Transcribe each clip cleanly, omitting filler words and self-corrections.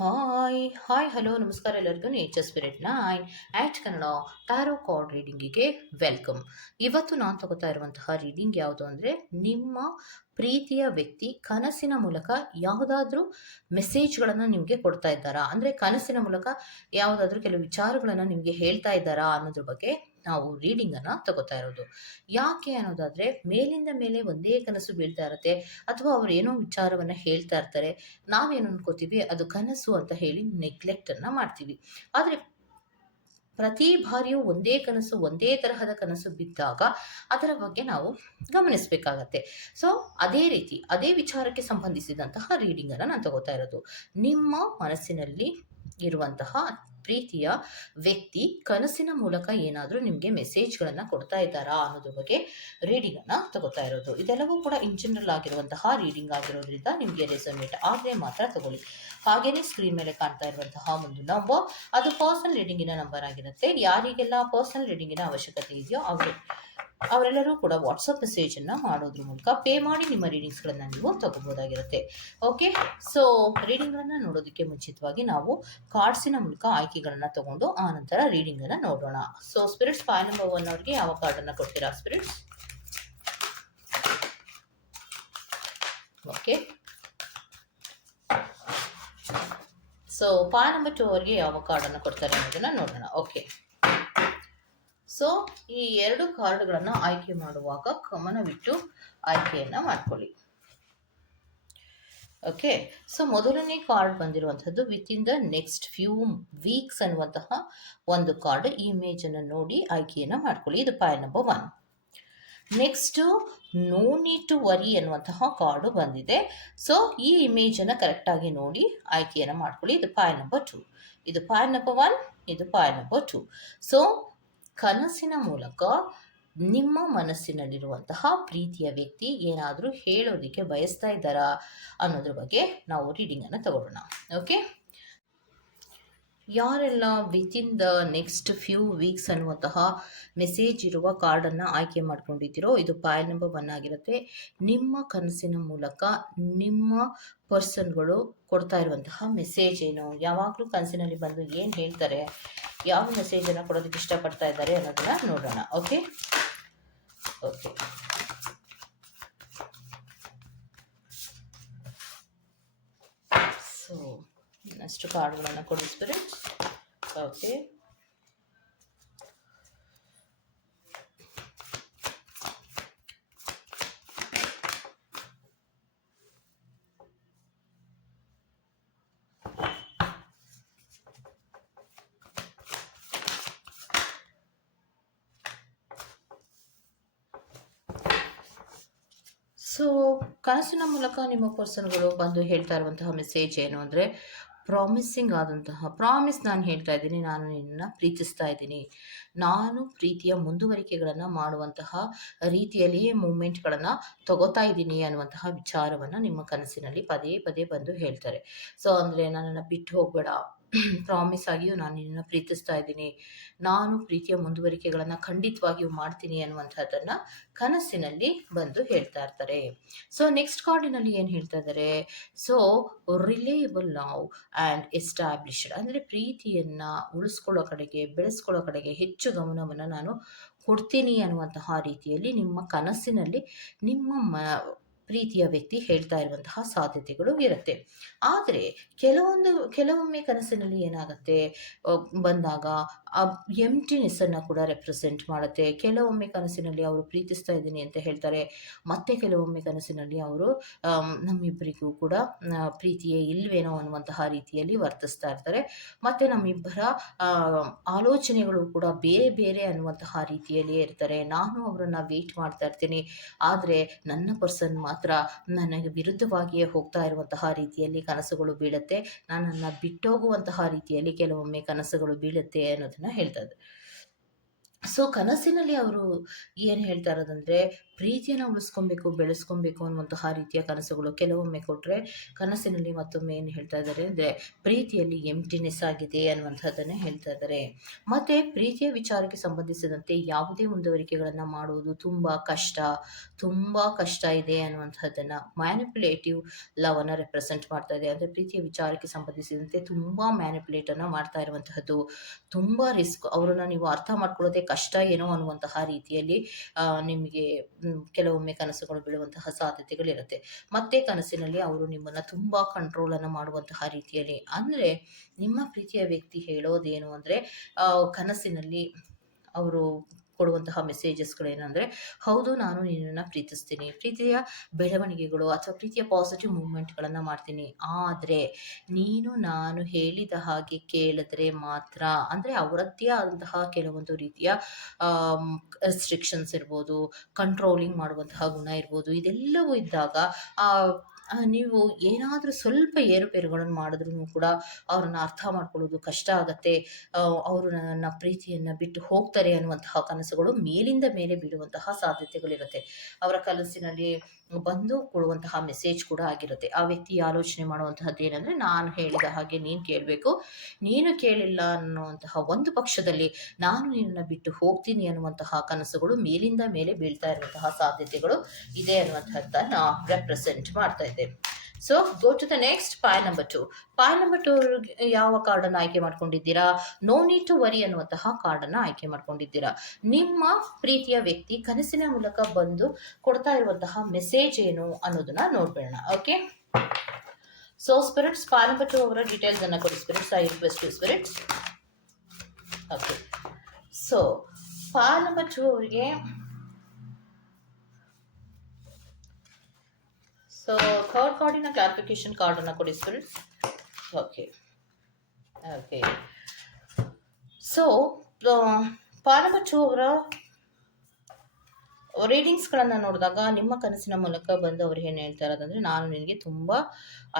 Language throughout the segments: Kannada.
ಹಾಯ್ ಹಾಯ್ ಹಲೋ ನಮಸ್ಕಾರ ಎಲ್ಲರಿಗೂ nature spirit nine at Kannada tarot card ರೀಡಿಂಗಿಗೆ ವೆಲ್ಕಮ್. ಇವತ್ತು ನಾನು ತಗೋತಾ ಇರುವಂತಹ ರೀಡಿಂಗ್ ಯಾವುದು ಅಂದರೆ, ನಿಮ್ಮ ಪ್ರೀತಿಯ ವ್ಯಕ್ತಿ ಕನಸಿನ ಮೂಲಕ ಯಾವುದಾದ್ರೂ ಮೆಸೇಜ್ಗಳನ್ನು ನಿಮಗೆ ಕೊಡ್ತಾ ಇದ್ದಾರಾ, ಅಂದರೆ ಕನಸಿನ ಮೂಲಕ ಯಾವುದಾದ್ರೂ ಕೆಲವು ವಿಚಾರಗಳನ್ನು ನಿಮಗೆ ಹೇಳ್ತಾ ಇದ್ದಾರಾ ಅನ್ನೋದ್ರ ಬಗ್ಗೆ ನಾವು ರೀಡಿಂಗನ್ನು ತಗೋತಾ ಇರೋದು. ಯಾಕೆ ಅನ್ನೋದಾದರೆ, ಮೇಲಿಂದ ಮೇಲೆ ಒಂದೇ ಕನಸು ಬೀಳ್ತಾ ಇರುತ್ತೆ, ಅಥವಾ ಅವ್ರು ಏನೋ ವಿಚಾರವನ್ನು ಹೇಳ್ತಾ ಇರ್ತಾರೆ, ನಾವೇನು ಅನ್ಕೋತೀವಿ ಅದು ಕನಸು ಅಂತ ಹೇಳಿ ನೆಗ್ಲೆಕ್ಟ್ ಅನ್ನ ಮಾಡ್ತೀವಿ. ಆದರೆ ಪ್ರತಿ ಬಾರಿಯೂ ಒಂದೇ ಕನಸು, ಒಂದೇ ತರಹದ ಕನಸು ಬಿದ್ದಾಗ ಅದರ ಬಗ್ಗೆ ನಾವು ಗಮನಿಸಬೇಕಾಗತ್ತೆ. ಸೊ ಅದೇ ರೀತಿ ಅದೇ ವಿಚಾರಕ್ಕೆ ಸಂಬಂಧಿಸಿದಂತಹ ರೀಡಿಂಗ್ ಅನ್ನ ನಾನು ತಗೋತಾ ಇರೋದು. ನಿಮ್ಮ ಮನಸ್ಸಿನಲ್ಲಿ ಇರುವಂತಹ ಪ್ರೀತಿಯ ವ್ಯಕ್ತಿ ಕನಸಿನ ಮೂಲಕ ಏನಾದರೂ ನಿಮಗೆ ಮೆಸೇಜ್ಗಳನ್ನು ಕೊಡ್ತಾ ಇದ್ದಾರಾ ಅನ್ನೋದ್ರ ಬಗ್ಗೆ ರೀಡಿಂಗ್ ಅನ್ನ ತಗೋತಾ ಇರೋದು. ಇದೆಲ್ಲವೂ ಕೂಡ ಇನ್ ಜನರಲ್ ಆಗಿರುವಂತಹ ರೀಡಿಂಗ್ ಆಗಿರೋದ್ರಿಂದ ನಿಮಗೆ ರೆಸೊನೇಟ್ ಆದರೆ ಮಾತ್ರ ತಗೊಳ್ಳಿ. ಹಾಗೇನೆ ಸ್ಕ್ರೀನ್ ಮೇಲೆ ಕಾಣ್ತಾ ಇರುವಂತಹ ಒಂದು ನಂಬರ್, ಅದು ಪರ್ಸನಲ್ ರೀಡಿಂಗಿನ ನಂಬರ್ ಆಗಿರುತ್ತೆ. ಯಾರಿಗೆಲ್ಲ ಪರ್ಸನಲ್ ರೀಡಿಂಗಿನ ಅವಶ್ಯಕತೆ ಇದೆಯೋ ಅವರೆಲ್ಲರೂ ಕೂಡ ವಾಟ್ಸಪ್ ಮೆಸೇಜನ್ನು ಮಾಡೋದ್ರ ಮೂಲಕ ಪೇ ಮಾಡಿ ನಿಮ್ಮ ರೀಡಿಂಗ್ಸ್ಗಳನ್ನು ನೀವು ತಗೋಬೋದಾಗಿರುತ್ತೆ. ಓಕೆ, ಸೊ ರೀಡಿಂಗ್ಗಳನ್ನು ನೋಡೋದಕ್ಕೆ ಮುಂಚಿತವಾಗಿ ನಾವು ಕಾರ್ಡ್ಸಿನ ಮೂಲಕ ಆಯ್ಕೆಗಳನ್ನು ತಗೊಂಡು ಆ ನಂತರ ರೀಡಿಂಗನ್ನು ನೋಡೋಣ. ಸೊ ಸ್ಪಿರಿಟ್ಸ್ ಫೈಲ್ ನಂಬರ್ 1 ಅವ್ರಿಗೆ ಯಾವ ಕಾರ್ಡನ್ನು ಕೊಡ್ತೀರಾ spirits? Okay, so pile number 2 ಅವರಿಗೆ ಯಾವ ಕಾರ್ಡನ್ನು ಕೊಡ್ತಾರೆ ಅನ್ನೋದನ್ನ ನೋಡೋಣ. ಓಕೆ, ಸೊ ಈ ಎರಡು ಕಾರ್ಡ್ಗಳನ್ನು ಆಯ್ಕೆ ಮಾಡುವಾಗ ಗಮನವಿಟ್ಟು ಆಯ್ಕೆಯನ್ನ ಮಾಡ್ಕೊಳ್ಳಿ. ಓಕೆ, ಸೊ ಮೊದಲನೇ ಕಾರ್ಡ್ ಬಂದಿರುವಂಥದ್ದು with in the next few weeks ಅನ್ನುವಂತಹ ಒಂದು ಕಾರ್ಡ್. ಈ ಇಮೇಜ್ ಅನ್ನು ನೋಡಿ ಆಯ್ಕೆಯನ್ನ ಮಾಡ್ಕೊಳ್ಳಿ. ಇದು ಪಾಯ್ number 1. Next no need to worry ಅನ್ನುವಂತಹ ಕಾರ್ಡು ಬಂದಿದೆ. ಸೊ ಈ ಇಮೇಜ್ ಅನ್ನ ಕರೆಕ್ಟ್ ಆಗಿ ನೋಡಿ ಆಯ್ಕೆಯನ್ನ ಮಾಡ್ಕೊಳ್ಳಿ. ಇದು ಪಾಯ್ ನಂಬರ್ 2. ಇದು ಪಾಯ್ ನಂಬರ್ 1, ಇದು ಪಾಯ್ ನಂಬರ್ 2. ಸೊ ಕನಸಿನ ಮೂಲಕ ನಿಮ್ಮ ಮನಸ್ಸಿನಲ್ಲಿರುವಂತಹ ಪ್ರೀತಿಯ ವ್ಯಕ್ತಿ ಏನಾದರೂ ಹೇಳೋದಕ್ಕೆ ಬಯಸ್ತಾ ಇದ್ದಾರಾ ಅನ್ನೋದ್ರ ಬಗ್ಗೆ ನಾವು ರೀಡಿಂಗ್ ಅನ್ನು ತಗೊಳ್ಳೋಣ. ಓಕೆ, ಯಾರೆಲ್ಲ within the next few weeks ಅನ್ನುವಂತಹ ಮೆಸೇಜ್ ಇರುವ ಕಾರ್ಡನ್ನು ಆಯ್ಕೆ ಮಾಡ್ಕೊಂಡಿದ್ದೀರೋ, ಇದು ಪಾಯ್ ನಂಬರ್ 1 ಆಗಿರುತ್ತೆ. ನಿಮ್ಮ ಕನಸಿನ ಮೂಲಕ ನಿಮ್ಮ ಪರ್ಸನ್ಗಳು ಕೊಡ್ತಾ ಇರುವಂತಹ ಮೆಸೇಜ್ ಏನು, ಯಾವಾಗಲೂ ಕನಸಿನಲ್ಲಿ ಬಂದು ಏನು ಹೇಳ್ತಾರೆ, ಯಾವ ಮೆಸೇಜನ್ನು ಕೊಡೋದಕ್ಕೆ ಇಷ್ಟಪಡ್ತಾ ಇದ್ದಾರೆ ಅನ್ನೋದನ್ನ ನೋಡೋಣ. ಓಕೆ ಓಕೆ ಸೊ ಇನ್ನಷ್ಟು ಕಾರ್ಡ್ಗಳನ್ನು ಕೊಡಿಸ್ಬಿಡಿ. ಓಕೆ, ಸೊ ಕನಸಿನ ಮೂಲಕ ನಿಮ್ಮ ಪರ್ಸನ್ಗಳು ಬಂದು ಹೇಳ್ತಾ ಇರುವಂತಹ ಮೆಸೇಜ್ ಏನು ಅಂದರೆ, ಪ್ರಾಮಿಸಿಂಗ್ ಆದಂತಹ ಪ್ರಾಮಿಸ್ ನಾನು ಹೇಳ್ತಾ ಇದ್ದೀನಿ, ನಾನು ನಿನ್ನನ್ನು ಪ್ರೀತಿಸ್ತಾ ಇದ್ದೀನಿ, ನಾನು ಪ್ರೀತಿಯ ಮುಂದುವರಿಕೆಗಳನ್ನು ಮಾಡುವಂತಹ ರೀತಿಯಲ್ಲಿಯೇ ಮೂಮೆಂಟ್ಗಳನ್ನು ತಗೋತಾ ಇದ್ದೀನಿ ಅನ್ನುವಂತಹ ವಿಚಾರವನ್ನು ನಿಮ್ಮ ಕನಸಿನಲ್ಲಿ ಪದೇ ಪದೇ ಬಂದು ಹೇಳ್ತಾರೆ. ಸೊ ಅಂದರೆ ನನ್ನನ್ನು ಬಿಟ್ಟು ಹೋಗಬೇಡ, ಪ್ರಾಮಿಸ್ ಆಗಿಯೂ ನಾನು ನಿನ್ನನ್ನು ಪ್ರೀತಿಸ್ತಾ ಇದ್ದೀನಿ, ನಾನು ಪ್ರೀತಿಯ ಮುಂದುವರಿಕೆಗಳನ್ನು ಖಂಡಿತವಾಗಿಯೂ ಮಾಡ್ತೀನಿ ಅನ್ನುವಂಥದ್ದನ್ನು ಕನಸಿನಲ್ಲಿ ಬಂದು ಹೇಳ್ತಾ ಇರ್ತಾರೆ. ಸೊ ನೆಕ್ಸ್ಟ್ ಕಾರ್ಡಿನಲ್ಲಿ ಏನು ಹೇಳ್ತಾ ಇದ್ದಾರೆ, so reliable love and established, ಅಂದರೆ ಪ್ರೀತಿಯನ್ನು ಉಳಿಸ್ಕೊಳ್ಳೋ ಕಡೆಗೆ, ಬೆಳೆಸ್ಕೊಳ್ಳೋ ಕಡೆಗೆ ಹೆಚ್ಚು ಗಮನವನ್ನು ನಾನು ಕೊಡ್ತೀನಿ ಅನ್ನುವಂತಹ ರೀತಿಯಲ್ಲಿ ನಿಮ್ಮ ಕನಸಿನಲ್ಲಿ ನಿಮ್ಮ ಪ್ರೀತಿಯ ವ್ಯಕ್ತಿ ಹೇಳ್ತಾ ಇರುವಂತಹ ಸಾಧ್ಯತೆಗಳು ಇರುತ್ತೆ. ಆದರೆ ಕೆಲವೊಮ್ಮೆ ಕನಸಿನಲ್ಲಿ ಏನಾಗುತ್ತೆ ಬಂದಾಗ ಆ ಎಂಟಿನೆಸ್ಸನ್ನು ಕೂಡ ರೆಪ್ರೆಸೆಂಟ್ ಮಾಡುತ್ತೆ. ಕೆಲವೊಮ್ಮೆ ಕನಸಿನಲ್ಲಿ ಅವರು ಪ್ರೀತಿಸ್ತಾ ಇದ್ದೀನಿ ಅಂತ ಹೇಳ್ತಾರೆ, ಮತ್ತೆ ಕೆಲವೊಮ್ಮೆ ಕನಸಿನಲ್ಲಿ ಅವರು ನಮ್ಮಿಬ್ಬರಿಗೂ ಕೂಡ ಪ್ರೀತಿಯೇ ಇಲ್ವೇನೋ ಅನ್ನುವಂತಹ ರೀತಿಯಲ್ಲಿ ವರ್ತಿಸ್ತಾ ಇರ್ತಾರೆ. ಮತ್ತು ನಮ್ಮಿಬ್ಬರ ಆಲೋಚನೆಗಳು ಕೂಡ ಬೇರೆ ಬೇರೆ ಅನ್ನುವಂತಹ ರೀತಿಯಲ್ಲಿಯೇ ಇರ್ತಾರೆ. ನಾನು ಅವರನ್ನು ವೇಟ್ ಮಾಡ್ತಾ ಇರ್ತೀನಿ, ಆದರೆ ನನ್ನ ಪರ್ಸನ್ ಮಾತ್ರ ನನಗೆ ವಿರುದ್ಧವಾಗಿಯೇ ಹೋಗ್ತಾ ಇರುವಂತಹ ರೀತಿಯಲ್ಲಿ ಕನಸುಗಳು ಬೀಳುತ್ತೆ, ನನ್ನನ್ನು ಬಿಟ್ಟೋಗುವಂತಹ ರೀತಿಯಲ್ಲಿ ಕೆಲವೊಮ್ಮೆ ಕನಸುಗಳು ಬೀಳುತ್ತೆ ಅನ್ನೋದನ್ನ ಹೇಳ್ತಾ ಇದ್ದಾರೆ. ಸೊ ಕನಸಿನಲ್ಲಿ ಅವರು ಏನು ಹೇಳ್ತಾ ಇರೋದಂದರೆ, ಪ್ರೀತಿಯನ್ನು ಉಳಿಸ್ಕೊಬೇಕು, ಬೆಳೆಸ್ಕೊಬೇಕು ಅನ್ನುವಂತಹ ರೀತಿಯ ಕನಸುಗಳು ಕೆಲವೊಮ್ಮೆ ಕೊಟ್ಟರೆ, ಕನಸಿನಲ್ಲಿ ಮತ್ತೊಮ್ಮೆ ಏನು ಹೇಳ್ತಾ ಇದ್ದಾರೆ ಅಂದರೆ ಪ್ರೀತಿಯಲ್ಲಿ ಎಂಪ್ಟಿನೆಸ್ ಆಗಿದೆ ಅನ್ನುವಂಥದ್ದನ್ನೇ ಹೇಳ್ತಾ ಇದ್ದಾರೆ. ಮತ್ತು ಪ್ರೀತಿಯ ವಿಚಾರಕ್ಕೆ ಸಂಬಂಧಿಸಿದಂತೆ ಯಾವುದೇ ಮುಂದುವರಿಕೆಗಳನ್ನು ಮಾಡುವುದು ತುಂಬ ಕಷ್ಟ ಇದೆ ಅನ್ನುವಂಥದ್ದನ್ನು ಮ್ಯಾನಿಪುಲೇಟಿವ್ ಲವನ್ನು ರೆಪ್ರೆಸೆಂಟ್ ಮಾಡ್ತಾ ಇದೆ. ಅಂದರೆ ಪ್ರೀತಿಯ ವಿಚಾರಕ್ಕೆ ಸಂಬಂಧಿಸಿದಂತೆ ತುಂಬ ಮ್ಯಾನಿಪುಲೇಟನ್ನು ಮಾಡ್ತಾ ಇರುವಂತಹದ್ದು, ತುಂಬ ರಿಸ್ಕ್, ಅವರನ್ನು ನೀವು ಅರ್ಥ ಮಾಡ್ಕೊಳ್ಳೋದೇ ಕಷ್ಟ ಏನೋ ಅನ್ನುವಂತಹ ರೀತಿಯಲ್ಲಿ ನಿಮಗೆ ಕೆಲವೊಮ್ಮೆ ಕನಸುಗಳು ಬೀಳುವಂತಹ ಸಾಧ್ಯತೆಗಳಿರುತ್ತೆ. ಮತ್ತೆ ಕನಸಿನಲ್ಲಿ ಅವರು ನಿಮ್ಮನ್ನು ತುಂಬ ಕಂಟ್ರೋಲನ್ನು ಮಾಡುವಂತಹ ರೀತಿಯಲ್ಲಿ, ಅಂದರೆ ನಿಮ್ಮ ಪ್ರೀತಿಯ ವ್ಯಕ್ತಿ ಹೇಳೋದೇನು ಅಂದರೆ ಕನಸಿನಲ್ಲಿ ಅವರು ಕೊಡುವಂತಹ ಮೆಸೇಜಸ್ಗಳೇನೆಂದರೆ, ಹೌದು ನಾನು ನಿನ್ನನ್ನು ಪ್ರೀತಿಸ್ತೀನಿ, ಪ್ರೀತಿಯ ಬೆಳವಣಿಗೆಗಳು ಅಥವಾ ಪ್ರೀತಿಯ ಪಾಸಿಟಿವ್ ಮೂವ್ಮೆಂಟ್ಗಳನ್ನು ಮಾಡ್ತೀನಿ, ಆದರೆ ನೀನು ನಾನು ಹೇಳಿದ ಹಾಗೆ ಕೇಳಿದ್ರೆ ಮಾತ್ರ, ಅಂದರೆ ಅವರದ್ದೇ ಆದಂತಹ ಕೆಲವೊಂದು ರೀತಿಯ ರೆಸ್ಟ್ರಿಕ್ಷನ್ಸ್ ಇರ್ಬೋದು, ಕಂಟ್ರೋಲಿಂಗ್ ಮಾಡುವಂತಹ ಗುಣ ಇರ್ಬೋದು, ಇದೆಲ್ಲವೂ ಇದ್ದಾಗ ನೀವು ಏನಾದರೂ ಸ್ವಲ್ಪ ಏರುಪೇರುಗಳನ್ನು ಮಾಡಿದ್ರೂ ಕೂಡ ಅವ್ರನ್ನ ಅರ್ಥ ಮಾಡ್ಕೊಳ್ಳೋದು ಕಷ್ಟ ಆಗುತ್ತೆ. ಅವರು ನನ್ನ ಪ್ರೀತಿಯನ್ನು ಬಿಟ್ಟು ಹೋಗ್ತಾರೆ ಅನ್ನುವಂತಹ ಕನಸುಗಳು ಮೇಲಿಂದ ಮೇಲೆ ಬೀಳುವಂತಹ ಸಾಧ್ಯತೆಗಳಿರುತ್ತೆ. ಅವರ ಕನಸಿನಲ್ಲಿ ಬಂದು ಕೊಡುವಂತಹ ಮೆಸೇಜ್ ಕೂಡ ಆಗಿರುತ್ತೆ. ಆ ವ್ಯಕ್ತಿ ಆಲೋಚನೆ ಮಾಡುವಂತಹದ್ದು ಏನಂದರೆ, ನಾನು ಹೇಳಿದ ಹಾಗೆ ನೀನು ಕೇಳಬೇಕು, ನೀನು ಕೇಳಿಲ್ಲ ಅನ್ನುವಂತಹ ಒಂದು ಪಕ್ಷದಲ್ಲಿ ನಾನು ನಿನ್ನನ್ನು ಬಿಟ್ಟು ಹೋಗ್ತೀನಿ ಅನ್ನುವಂತಹ ಕನಸುಗಳು ಮೇಲಿಂದ ಮೇಲೆ ಬೀಳ್ತಾ ಇರುವಂತಹ ಸಾಧ್ಯತೆಗಳು ಇದೆ ಅನ್ನುವಂಥದ್ದನ್ನು ರೆಪ್ರೆಸೆಂಟ್ ಮಾಡ್ತಾ ಇದೆ. So go to the next ಪಾಯ್ ನಂಬರ್ 2. ಪಾಯ್ ನಂಬರ್ 2 ಯಾವ ಕಾರ್ಡನ್ನು ಆಯ್ಕೆ ಮಾಡ್ಕೊಂಡಿದ್ದೀರಾ? ನೋ ನೀಡ್ ಟು ವರಿ ಅನ್ನುವಂತಹ ಕಾರ್ಡನ್ನು ಆಯ್ಕೆ ಮಾಡ್ಕೊಂಡಿದ್ದೀರಾ. ನಿಮ್ಮ ಪ್ರೀತಿಯ ವ್ಯಕ್ತಿ ಕನಸಿನ ಮೂಲಕ ಬಂದು ಕೊಡ್ತಾ ಇರುವಂತಹ ಮೆಸೇಜ್ ಏನು ಅನ್ನೋದನ್ನ ನೋಡ್ಬೇಡ. Okay, so spirits pile number 2 ಅವರ ಡೀಟೇಲ್ಸ್ ಅನ್ನ ಕೊಡಿ spirits. I request you spirits. Okay, so pile number 2 ಅವರಿಗೆ ಸೊ ಥರ್ಡ್ ಕಾರ್ಡಿನ ಕ್ಲಾರಿಫಿಕೇಶನ್ ಕಾರ್ಡನ್ನು ಕೊಡಿ spirits. Okay, so pile number 2 ಅವರ ರೀಡಿಂಗ್ಸ್ಗಳನ್ನು ನೋಡಿದಾಗ ನಿಮ್ಮ ಕನಸಿನ ಮೂಲಕ ಬಂದು ಅವ್ರು ಏನು ಹೇಳ್ತಾ ಇರೋದಂದರೆ, ನಾನು ನಿನಗೆ ತುಂಬ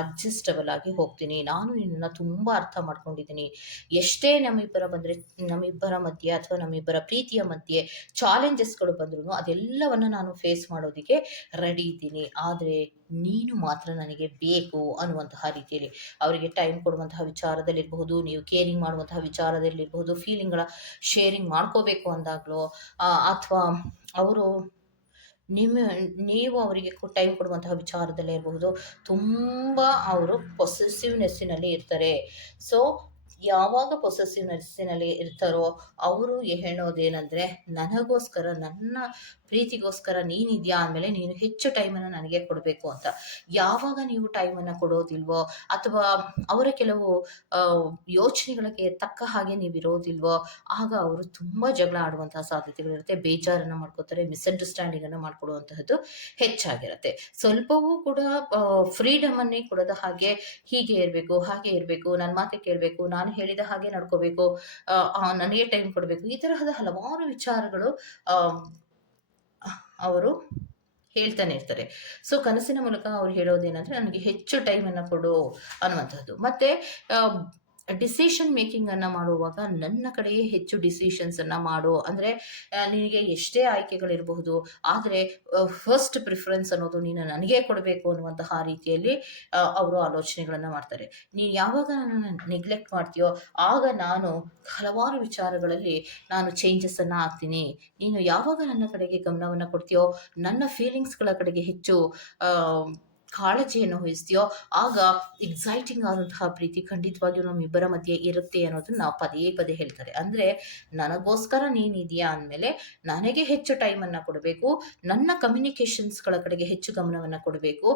ಅಡ್ಜಸ್ಟಬಲ್ ಆಗಿ ಹೋಗ್ತೀನಿ, ನಾನು ನಿನ್ನನ್ನು ತುಂಬ ಅರ್ಥ ಮಾಡ್ಕೊಂಡಿದ್ದೀನಿ, ಎಷ್ಟೇ ನಮ್ಮಿಬ್ಬರ ಮಧ್ಯೆ ಅಥವಾ ನಮ್ಮಿಬ್ಬರ ಪ್ರೀತಿಯ ಮಧ್ಯೆ ಚಾಲೆಂಜಸ್ಗಳು ಬಂದ್ರೂ ಅದೆಲ್ಲವನ್ನು ನಾನು ಫೇಸ್ ಮಾಡೋದಕ್ಕೆ ರೆಡಿ ಇದ್ದೀನಿ, ಆದರೆ ನೀನು ಮಾತ್ರ ನನಗೆ ಬೇಕು ಅನ್ನುವಂತಹ ರೀತಿಯಲ್ಲಿ ಅವರಿಗೆ ಟೈಮ್ ಕೊಡುವಂತಹ ವಿಚಾರದಲ್ಲಿರಬಹುದು, ನೀವು ಕೇರಿಂಗ್ ಮಾಡುವಂತಹ ವಿಚಾರದಲ್ಲಿರಬಹುದು, ಫೀಲಿಂಗ್ಗಳ ಶೇರಿಂಗ್ ಮಾಡ್ಕೋಬೇಕು ಅಂದಾಗಲೋ ಅಥವಾ ಅವರು ನೀವು ಅವರಿಗೆ ಟೈಮ್ ಕೊಡುವಂತಹ ವಿಚಾರದಲ್ಲೇ ಇರಬಹುದು, ತುಂಬ ಅವರು ಪೊಸೆಸಿವ್ನೆಸ್ಸಿನಲ್ಲಿ ಇರ್ತಾರೆ. ಸೊ ಯಾವಾಗ ಪೊಸೆಸಿವ್ನೆಸ್ಸಿನಲ್ಲಿ ಇರ್ತಾರೋ ಅವರು ಹೇಳೋದೇನೆಂದರೆ, ನನಗೋಸ್ಕರ, ನನ್ನ ಪ್ರೀತಿಗೋಸ್ಕರ ನೀನಿದೆಯಾ ಅಂದಮೇಲೆ ನೀನು ಹೆಚ್ಚು ಟೈಮನ್ನು ನನಗೆ ಕೊಡಬೇಕು ಅಂತ. ಯಾವಾಗ ನೀವು ಟೈಮನ್ನು ಕೊಡೋದಿಲ್ವೋ ಅಥವಾ ಅವರ ಕೆಲವು ಯೋಚನೆಗಳಿಗೆ ತಕ್ಕ ಹಾಗೆ ನೀವು ಇರೋದಿಲ್ವೋ, ಆಗ ಅವರು ತುಂಬ ಜಗಳ ಆಡುವಂತಹ ಸಾಧ್ಯತೆಗಳಿರುತ್ತೆ, ಬೇಜಾರನ್ನು ಮಾಡ್ಕೋತಾರೆ, ಮಿಸ್ಅಂಡರ್ಸ್ಟ್ಯಾಂಡಿಂಗನ್ನು ಮಾಡ್ಕೊಡುವಂತಹದ್ದು ಹೆಚ್ಚಾಗಿರುತ್ತೆ. ಸ್ವಲ್ಪವೂ ಕೂಡ ಫ್ರೀಡಮನ್ನೇ ಕೊಡೋದ ಹಾಗೆ, ಹೀಗೆ ಇರಬೇಕು, ಹಾಗೆ ಇರಬೇಕು, ನನ್ನ ಮಾತೆ ಕೇಳಬೇಕು, ನಾನು ಹೇಳಿದ ಹಾಗೆ ನಡ್ಕೋಬೇಕು, ನನಗೆ ಟೈಮ್ ಕೊಡಬೇಕು, ಈ ತರಹದ ಹಲವಾರು ವಿಚಾರಗಳು ಅವರು ಹೇಳ್ತಾನೆ ಇರ್ತಾರೆ. ಸೊ ಕನಸಿನ ಮೂಲಕ ಅವ್ರು ಹೇಳೋದೇನಂದ್ರೆ, ನನಗೆ ಹೆಚ್ಚು ಟೈಮನ್ನು ಕೊಡು ಅನ್ನುವಂಥದ್ದು. ಮತ್ತೆ ಡಿಸಿಷನ್ ಮೇಕಿಂಗನ್ನು ಮಾಡುವಾಗ ನನ್ನ ಕಡೆಯೇ ಹೆಚ್ಚು ಡಿಸಿಷನ್ಸನ್ನು ಮಾಡು, ಅಂದರೆ ನಿನಗೆ ಎಷ್ಟೇ ಆಯ್ಕೆಗಳಿರಬಹುದು, ಆದರೆ ಫಸ್ಟ್ ಪ್ರಿಫರೆನ್ಸ್ ಅನ್ನೋದು ನೀನು ನನಗೇ ಕೊಡಬೇಕು ಅನ್ನುವಂತಹ ರೀತಿಯಲ್ಲಿ ಅವರು ಆಲೋಚನೆಗಳನ್ನು ಮಾಡ್ತಾರೆ. ನೀನು ಯಾವಾಗ ನನ್ನನ್ನು ನೆಗ್ಲೆಕ್ಟ್ ಮಾಡ್ತೀಯೋ ಆಗ ನಾನು ಹಲವಾರು ವಿಚಾರಗಳಲ್ಲಿ ನಾನು ಚೇಂಜಸ್ಸನ್ನು ಆಗ್ತೀನಿ, ನೀನು ಯಾವಾಗ ನನ್ನ ಕಡೆಗೆ ಗಮನವನ್ನು ಕೊಡ್ತೀಯೋ, ನನ್ನ ಫೀಲಿಂಗ್ಸ್ಗಳ ಕಡೆಗೆ ಹೆಚ್ಚು ಕಾಳಜಿಯನ್ನು ವಹಿಸ್ತೀಯೋ, ಆಗ ಎಕ್ಸೈಟಿಂಗ್ ಆದಂತಹ ಪ್ರೀತಿ ಖಂಡಿತವಾಗಿಯೂ ನಮ್ಮಿಬ್ಬರ ಮಧ್ಯೆ ಇರುತ್ತೆ ಅನ್ನೋದನ್ನ ನಾವು ಪದೇ ಪದೇ ಹೇಳ್ತಾರೆ. ಅಂದರೆ ನನಗೋಸ್ಕರ ನೀನಿದೆಯಾ ಅಂದಮೇಲೆ ನನಗೆ ಹೆಚ್ಚು ಟೈಮನ್ನು ಕೊಡಬೇಕು, ನನ್ನ ಕಮ್ಯುನಿಕೇಷನ್ಸ್ಗಳ ಕಡೆಗೆ ಹೆಚ್ಚು ಗಮನವನ್ನು ಕೊಡಬೇಕು,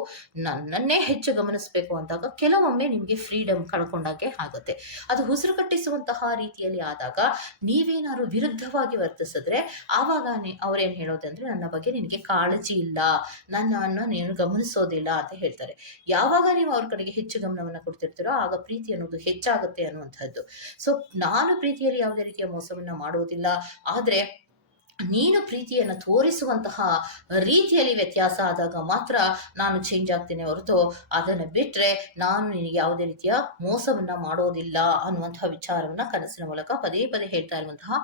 ನನ್ನನ್ನೇ ಹೆಚ್ಚು ಗಮನಿಸಬೇಕು ಅಂದಾಗ ಕೆಲವೊಮ್ಮೆ ನಿಮಗೆ ಫ್ರೀಡಮ್ ಕಳ್ಕೊಂಡಾಗೆ ಆಗುತ್ತೆ. ಅದು ಉಸಿರು ಕಟ್ಟಿಸುವಂತಹ ರೀತಿಯಲ್ಲಿ ಆದಾಗ ನೀವೇನಾದ್ರು ವಿರುದ್ಧವಾಗಿ ವರ್ತಿಸಿದ್ರೆ ಆವಾಗ ಅವ್ರೇನು ಹೇಳೋದಂದ್ರೆ, ನನ್ನ ಬಗ್ಗೆ ನಿನಗೆ ಕಾಳಜಿ ಇಲ್ಲ, ನನ್ನನ್ನು ನೀನು ಗಮನಿಸೋದಿಲ್ಲ ಅಂತ ಹೇಳ್ತಾರೆ. ಯಾವಾಗ ನೀವು ಅವ್ರ ಕಡೆಗೆ ಹೆಚ್ಚು ಗಮನವನ್ನು ಕೊಡ್ತಿರ್ತೀರೋ ಆಗ ಪ್ರೀತಿ ಅನ್ನೋದು ಹೆಚ್ಚಾಗುತ್ತೆ ಅನ್ನುವಂಥದ್ದು. ಸೊ ನಾನು ಪ್ರೀತಿಯಲ್ಲಿ ಯಾವುದೇ ರೀತಿಯ ಮೋಸವನ್ನ ಮಾಡೋದಿಲ್ಲ, ಆದರೆ ನೀನು ಪ್ರೀತಿಯನ್ನು ತೋರಿಸುವಂತಹ ರೀತಿಯಲ್ಲಿ ವ್ಯತ್ಯಾಸ ಆದಾಗ ಮಾತ್ರ ನಾನು ಚೇಂಜ್ ಆಗ್ತೀನಿ ಹೊರತು ಅದನ್ನು ಬಿಟ್ಟರೆ ನಾನು ನಿನಗೆ ಯಾವುದೇ ರೀತಿಯ ಮೋಸವನ್ನು ಮಾಡೋದಿಲ್ಲ ಅನ್ನುವಂತಹ ವಿಚಾರವನ್ನು ಕನಸಿನ ಮೂಲಕ ಪದೇ ಪದೇ ಹೇಳ್ತಾ ಇರುವಂತಹ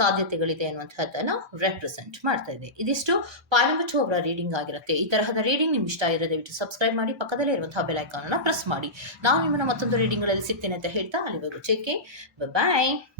ಸಾಧ್ಯತೆಗಳಿದೆ ಅನ್ನುವಂತಹದ್ದನ್ನು ರೆಪ್ರೆಸೆಂಟ್ ಮಾಡ್ತಾ ಇದೆ. ಇದಿಷ್ಟು ಪಾಣಿಮಚ್ಚು ಅವರ ರೀಡಿಂಗ್ ಆಗಿರುತ್ತೆ. ಈ ತರಹದ ರೀಡಿಂಗ್ ನಿಮ್ಗೆ ಇಷ್ಟ ಆಗಿರೋ ದಯವಿಟ್ಟು ಸಬ್ಸ್ಕ್ರೈಬ್ ಮಾಡಿ, ಪಕ್ಕದಲ್ಲೇ ಇರುವಂತಹ ಬೆಲ್ ಐಕಾನ್ ಅನ್ನು ಪ್ರೆಸ್ ಮಾಡಿ. ನಾನು ನಿಮ್ಮನ್ನ ಮತ್ತೊಂದು ರೀಡಿಂಗ್ಗಳಲ್ಲಿ ಸಿಗ್ತೇನೆ ಅಂತ ಹೇಳ್ತಾ ಅಲ್ಲಿವರೆಗೂ ಚೆಕ್. ಬಾಯ್.